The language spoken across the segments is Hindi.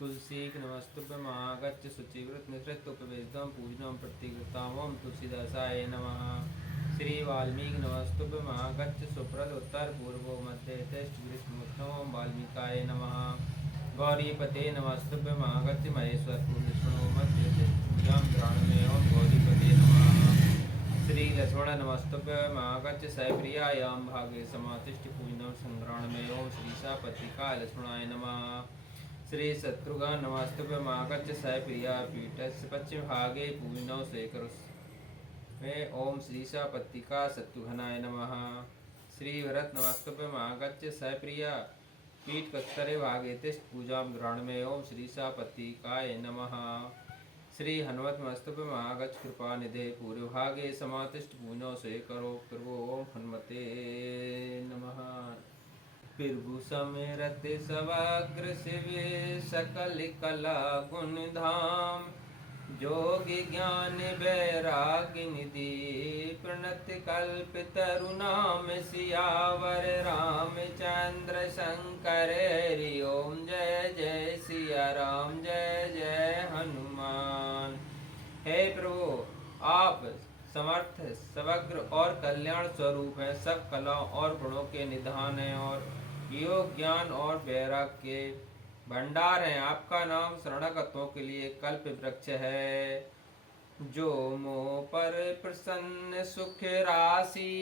तुलसी नमस्तुभ्यं आगच्छ शुचिव्रत निसृतोपवेशनं पूजनं प्रतिकृतां ओं तुलसीदासाय नमः। श्री वाल्मीकि नमस्तुभ्यं आगच्छ सुप्रद उत्तर पूर्वो मध्य तिष्ठ ग्रीष्मोष्णो वाल्मीकाय नमः। गौरीपते नमस्तुभ्यं आगच्छ महेश्वर पूर्णो मध्य तिष्ठ पूजां ग्राणे ओं गौरीपते नमः। श्री लक्ष्मण नमस्तुभ्यं आगच्छ सप्रियायां भागे समातिष्ठ पूजनं संग्रामे ओं श्रीशापत्रिकाय लक्ष्मणाय नमः। श्री शत्रुघ्न नमस्तुभ्यं आगच्छ सप्रिया पीठस्य पश्चिमभागे पूजनौ स्वीकुरुष्व ओं श्रीशापत्रिका शत्रुघ्नाय नमः। श्री भरत नमस्तुभ्यं आगच्छ सप्रिया पीठकत्तरे भागे तिष्ठ पूजां गृह्णामि ओं श्रीशापत्रिकाय नमः। श्री हनुमत नमस्तुभ्यं आगच्छ कृपानिधे पूर्वभागे समातिष्ठ पूजनौ स्वीकरो पूर्वो ओं हनुमते नमः। प्रभु समेरत समग्र शिव सकल कला गुण धाम जोग ज्ञान वैराग्य निधि प्रणत कल्प तरुणाम सियावर रामचंद्र शंकर हरि ओम जय जय सिया राम जय जय हनुमान। हे प्रभु आप समर्थ समग्र और कल्याण स्वरूप है, सब कलाओं और गुणों के निधान है और योग ज्ञान और वैराग्य के भंडार हैं। आपका नाम शरणागतों के लिए कल्प वृक्ष है। जो मोह पर प्रसन्न सुख राशि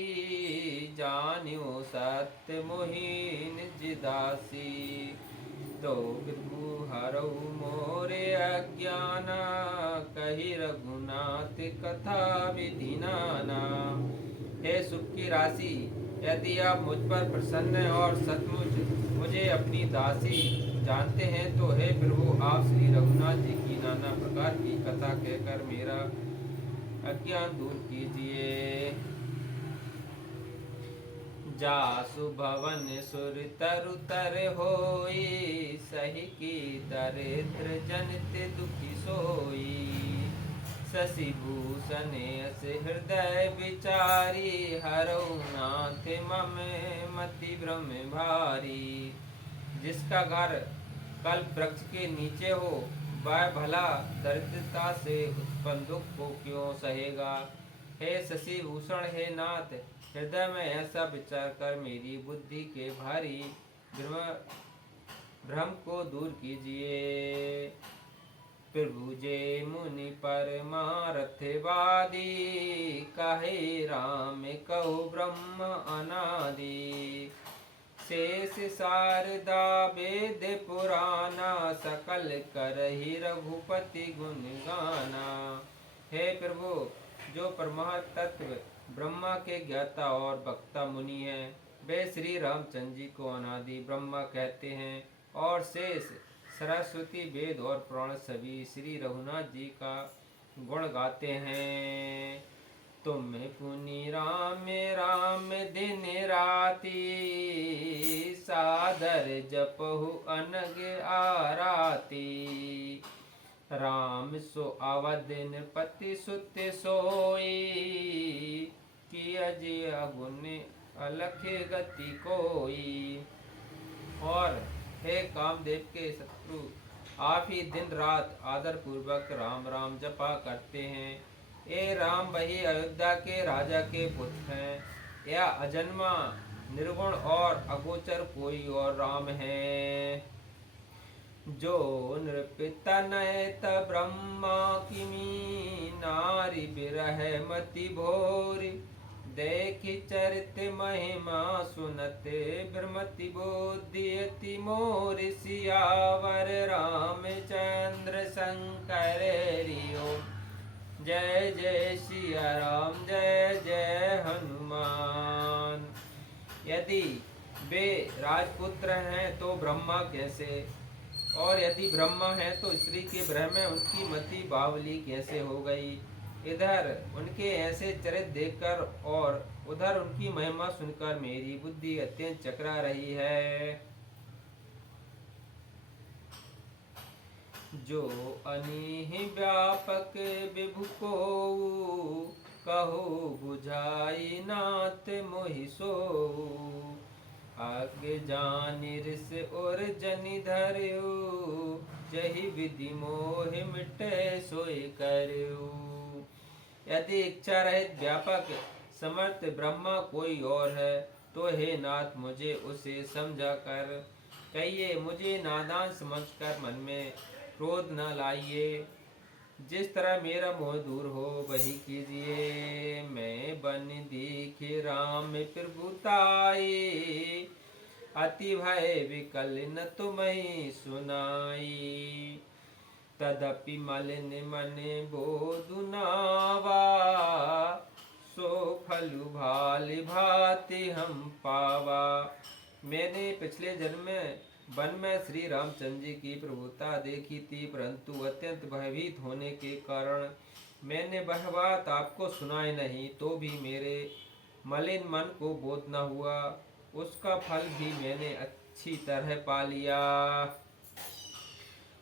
जान्यो सत्य मोहिन जिदासी तो प्रभु हरौ मोरे अज्ञान कही रघुनाथ कथा विधि नाना। हे सुख की राशि, यदि आप मुझ पर प्रसन्न और सचमुच मुझे अपनी दासी जानते हैं तो हे प्रभु आप श्री रघुनाथ जी की नाना प्रकार की कथा कहकर मेरा अज्ञान दूर कीजिए। जासु भवन सुर तरु तर होई सही की दरिद्र जनित दुखी सोई। शशि भूषण अस हृदय विचारी हरौ नाथ मम मति भ्रम भारी। जिसका घर कल्प वृक्ष के नीचे हो वह भला दरिद्रता से उत्पन्न दुख को क्यों सहेगा। हे शशि भूषण, हे नाथ, हृदय में ऐसा विचार कर मेरी बुद्धि के भारी भ्रम को दूर कीजिए। प्रभु जे मुनि परमार्थवादी कहे राम कहो ब्रह्म अनादि। शेष शारदा वेद पुराना सकल करहि रघुपति गुण गाना। हे प्रभु, जो परमात्म तत्व ब्रह्मा के ज्ञाता और वक्ता मुनि हैं वे श्री रामचंद्र जी को अनादि ब्रह्मा कहते हैं और शेष सरस्वती वेद और पुराण सभी श्री रघुनाथ जी का गुण गाते हैं। तुम पुनि राम राम दिन राति सादर जपहु अनग आराती। राम सो अवदिन पति सुत सोई कि अजय अगुन अलख गति कोई। और हे कामदेव के शत्रु, आप ही दिन रात आदर पूर्वक राम राम जपा करते हैं। ये राम वही अयोध्या के राजा के पुत्र हैं, या अजन्मा निर्गुण और अगोचर कोई और राम है। जो नृपितनयत ब्रह्मा किमी नारी बिरह मति भोरी। देखि चरित महिमा सुनते ब्रह्मति बोधियति मोर सियावर रामचंद्र शंकर रियो। जय जय सिया राम जय जय हनुमान। यदि वे राजपुत्र हैं तो ब्रह्मा कैसे, और यदि ब्रह्मा है तो स्त्री के ब्रह में उनकी मति बावली कैसे हो गई। इधर उनके ऐसे चरित्र देखकर और उधर उनकी महिमा सुनकर मेरी बुद्धि अत्यंत चकरा रही है। जो अनिहि व्यापक विभु को कहो बुझाई नाथ मोहि सो। आगे जानि ऋष और जनि धर्यो जहि विधि मोह मिटे सोई करऊ। यदि इच्छा रहित व्यापक समर्थ ब्रह्मा कोई और है तो हे नाथ मुझे उसे समझा कर कहिए। मुझे नादान समझकर मन में क्रोध न लाइए। जिस तरह मेरा मोह दूर हो वही कीजिए। मैं बन दीखे राम प्रभुताई, अति भय विकल न तुम्हें सुनाई। तदपि मलिन मन बोधु नावा, सो फलु भालि भांति हम पावा। मैंने पिछले जन्म में वन में श्री रामचंद्र जी की प्रभुता देखी थी, परंतु अत्यंत भयभीत होने के कारण मैंने वह बात आपको सुनाई नहीं, तो भी मेरे मलिन मन को बोध न हुआ। उसका फल भी मैंने अच्छी तरह पा लिया।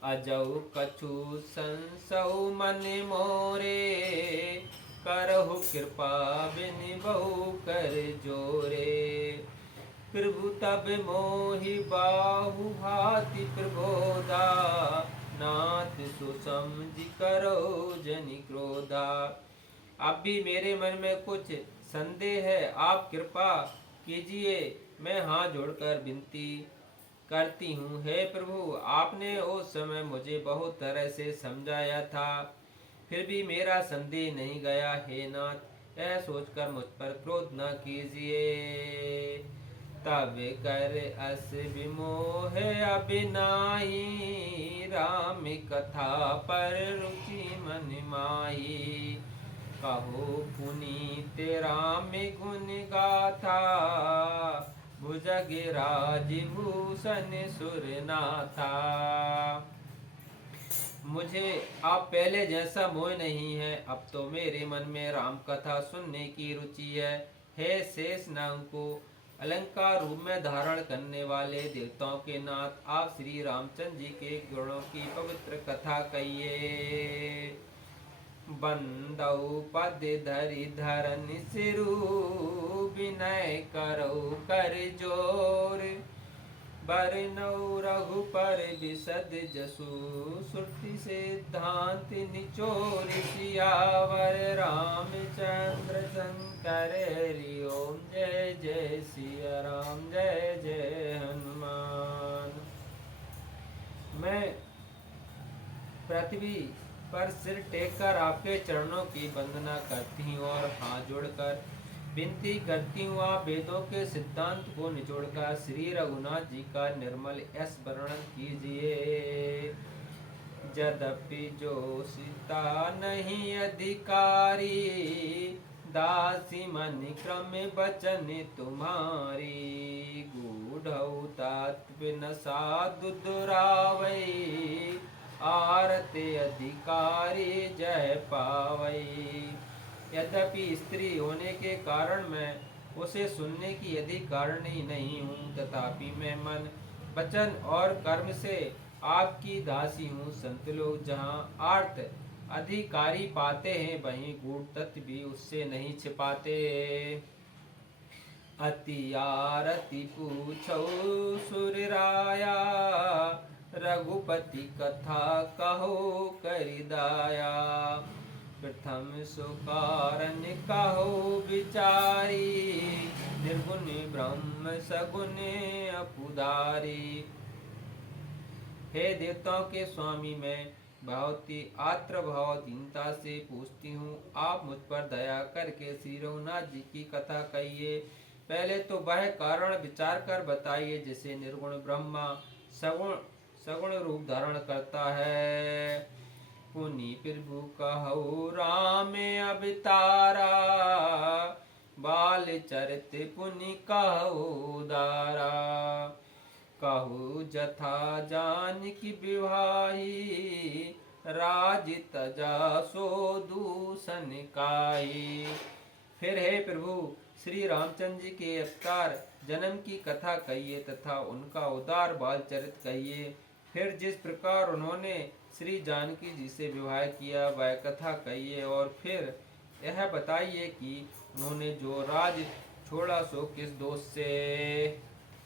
अजऊ कछु संसौ मन मोरे, करहु कृपा बिन बहु कर जोरे। प्रभु तब मोहि बाहु भाति प्रबोधा, नाथ सुसमझि करो जनि क्रोधा। अब भी मेरे मन में कुछ संदेह है, आप कृपा कीजिए। मैं हाथ जोड़कर विनती करती हूँ, हे प्रभु आपने उस समय मुझे बहुत तरह से समझाया था, फिर भी मेरा संदेह नहीं गया। हे नाथ यह सोचकर मुझ पर क्रोध न कीजिए। तब कर अस विमोह अबिनाई, राम कथा पर रुचि मन माई। कहो पुनीत राम गुण गाथा, भुजगराज भूषण सुरनाथा। मुझे आप पहले जैसा मोह नहीं है, अब तो मेरे मन में राम कथा सुनने की रुचि है। हे शेष नाग को अलंकार रूप में धारण करने वाले देवताओं के नाथ, आप श्री रामचंद्र जी के गुणों की पवित्र कथा कहिए। बंदौ पद धरि धरन सिरु, विनय करो कर जोर। बरनौ रघुपर बिसद जसु, श्रुति सिद्धांत निचोर। सियावर रामचंद्र शंकर हरि ओम। जय जय सिया राम, जय जय हनुमान। मैं पृथ्वी पर सिर टेककर आपके चरणों की वंदना करती हूँ और हाथ जोड़कर विनती करती हूँ, आप वेदों के सिद्धांत को निचोड़कर श्री रघुनाथ जी का निर्मल यश वर्णन कीजिए। यद्यपि जो सीता नहीं अधिकारी, दासी मन क्रम बचन तुम्हारी। गूढ़ौ तात्व न साधु दुरावई, आरते अधिकारी जय पावई। यद्यपि स्त्री होने के कारण मैं उसे सुनने की अधिकारिणी नहीं हूँ, तथापि मैं मन वचन और कर्म से आपकी दासी हूँ। संत लोग जहाँ आर्त अधिकारी पाते हैं, वहीं गूढ़ तत्व भी उससे नहीं छिपाते। अति आरती पूछो सुरराया, रघुपति कथा कहो करिदाया। प्रथम सुकारण कहो विचारी, निर्गुण ब्रह्म सगुण अपुदारी। हे देवताओं के स्वामी, मैं बहुत ही आत्र भाव दीनता से पूछती हूँ, आप मुझ पर दया करके श्री रघुनाथ जी की कथा कहिए। पहले तो वह कारण विचार कर बताइए जिसे निर्गुण ब्रह्मा सगुण रूप धारण करता है। पुनि प्रभु कहो राम अवतारा, बाल चरित पुनि कहो दारा। कहु जथा जानकी विवाही, राज तजा सो दूषण काई। फिर हे प्रभु श्री रामचंद्र जी के अवतार जन्म की कथा कहिए तथा उनका उदार बाल चरित कहिए। फिर जिस प्रकार उन्होंने श्री जानकी जी से विवाह किया वह कथा कहिए, और फिर यह बताइए कि उन्होंने जो राज छोड़ा सो किस दोष से।